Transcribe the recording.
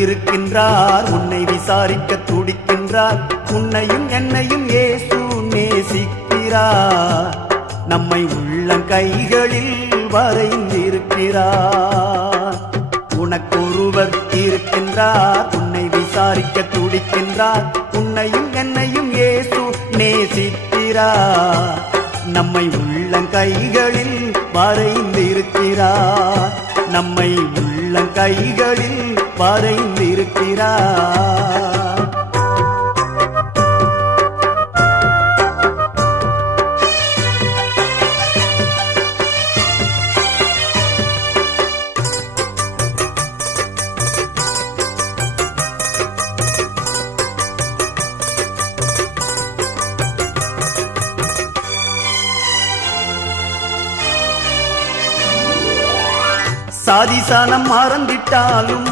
இருக்கின்றார், உன்னை விசாரிக்க துடிக்கின்றார். உன்னையும் என்னையும் இயேசு நேசிக்கிறார், நம்மை உள்ளங்கைகளில் வரைந்திருக்கிறார். உனக்கொருவர் இருக்கின்றார், உன்னை விசாரிக்க துடிக்கின்றார். உன்னையும் என்னையும் இயேசு நேசிக்கிறார், நம்மை உள்ளங்கைகளில் வரைந்திருக்கிறார், நம்மை உள்ளங்கைகளில் வரைந்திருக்கிறார். சாதி சனம் மறந்திட்டாலும்